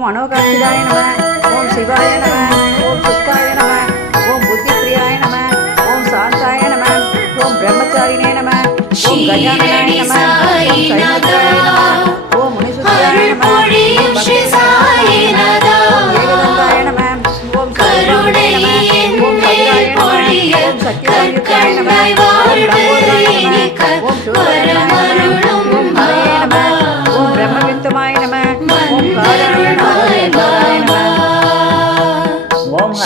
ஓம் அனோகாசிதாய நம ஓம் சிவாய நம ஓம் சுத்தாய நம ஓம் புத்தி பிரியாய நம ஓம் சாந்தாய நம ஓம் பிரம்மச்சாரினே நம ஓம் கஜானனாய நம.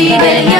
She.